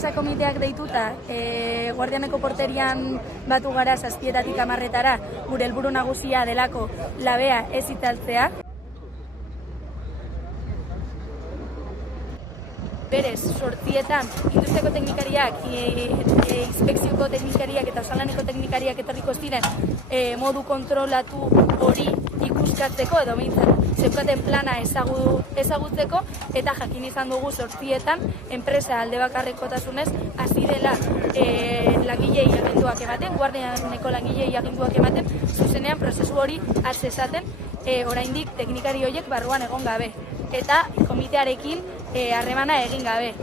enpresa komiteak deituta, Guardianeko porterian batu gara 7:00 10:00 gure helburu nagusia delako labea ez itzaltzea. Berez, 8:00 industriako teknikariak, inspekzioko teknikariak eta osalaneko teknikariak etorriko ziren modu kontrolatu hori ikuskatzeko edo behintzat zeukaten plana ezagutzeko, eta jakin izan dugu 8:00 enpresa alde bakarrekotasunez hasi dela langilei aginduak ematen, Guardianeko langilei aginduak ematen, zuzenean prozesu hori has esaten oraindik teknikari horiek barruan egon gabe eta komitearekin harremana egin gabe.